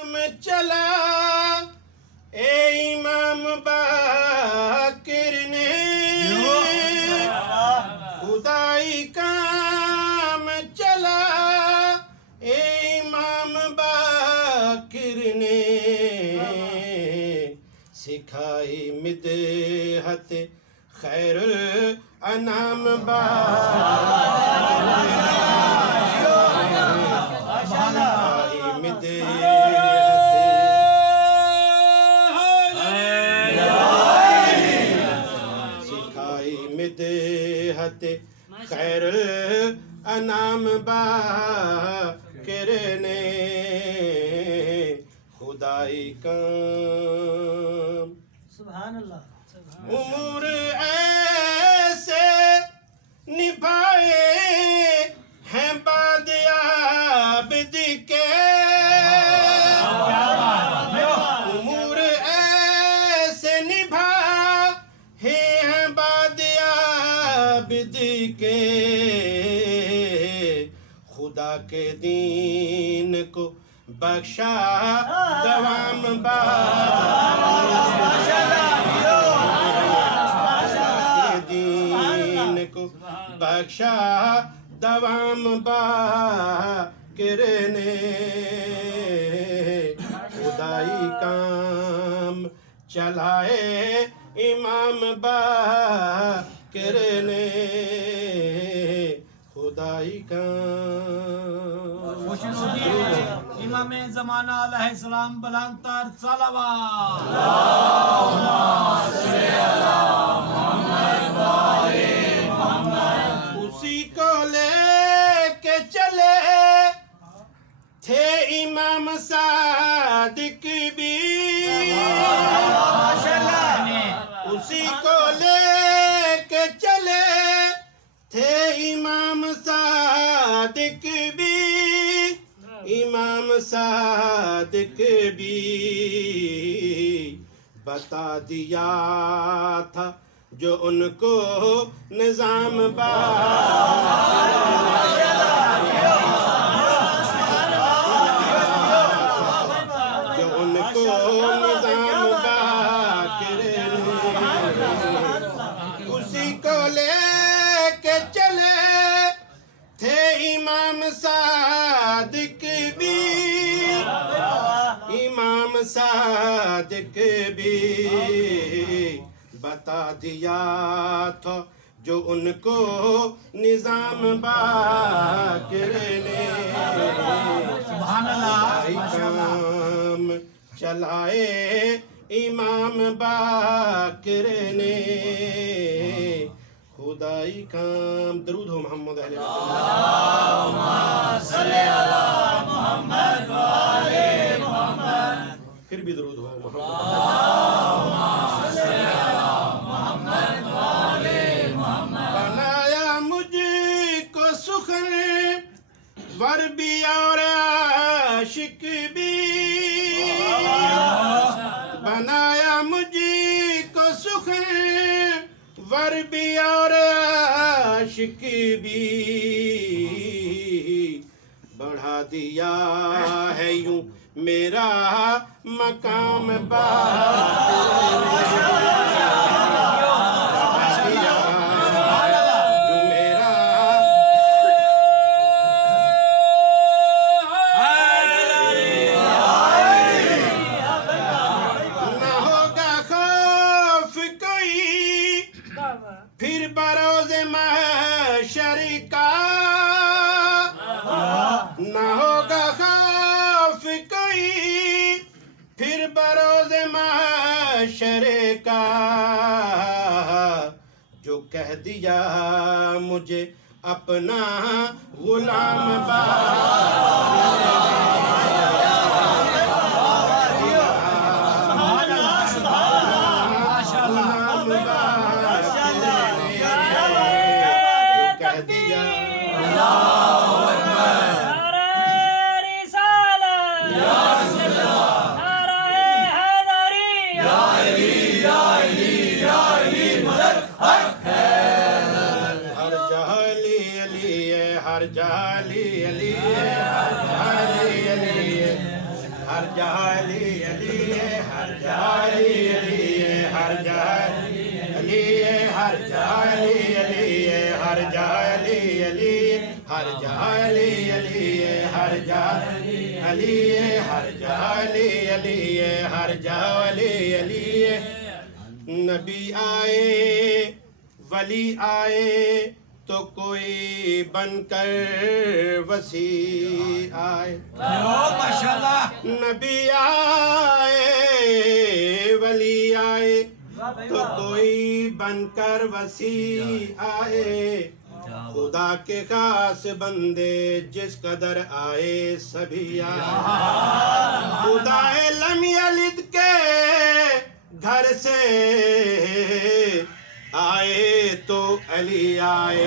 चला ए इमाम बाकिर ने खुदाई काम चला ए इमाम बाकिर ने सिखाई मिदहत खैरुल अनाम खैरुल अनाम बाकिर ने खुदाई काम सुभान अल्लाह उम्र ऐसे निभाए हैं बाद आबिद के उम्र ऐसे निभाए हैं बाद आबिद के खुदा के दीन को बख्शा दवाम दीन को बख्शा दवाम बाकिर ने खुदाई काम चलाए इमाम बाकिर ने खुदाई काम इमाम ज़माना अलैहिस्सलाम बुलंदतर सलावत उसी को लेके चले थे इमाम सादिक भी उसी को लेके चले थे इमाम सादिक भी इमाम सादिक भी बता दिया था जो उनको निजाम जो उनको निजाम बाकिर उसी को लेके चले थे इमाम सादिक भी इमाम सादिक भी बता दिया था जो उनको निजाम बाकिर ने काम चलाए इमाम बाकिर ने खुदाई काम दरूद हो मोहम्मद फिर भी दरूद हो बनाया मुझको सुखन वर भी और आशिक भी बनाया मुझको सुखन वर भी और आशिक भी बढ़ा दिया है यूं मेरा मकाम फिर बरोज़े महशर का न होगा खौफ कोई फिर बरोज़े महशर का जो कह दिया मुझे अपना गुलाम हर जाली अली हर जहाँ अली अली है, हर जहाँ अली अली है, हर जहाँ अली है, हर जहाँ अली अली है, हर जहाँ अली अली है, हर जहाँ अली अली है, हर जहाँ अली है, हर जहाँ अली अली है, हर जहाँ अली अली है। नबी आए वली आए तो कोई बनकर वसी आए। माशाल्लाह। नबी आए वली आए तो कोई बनकर वसी आए। खुदा के खास बंदे जिस कदर आए सभी आए। खुदा लम यलिद के घर से आए तो अली आए।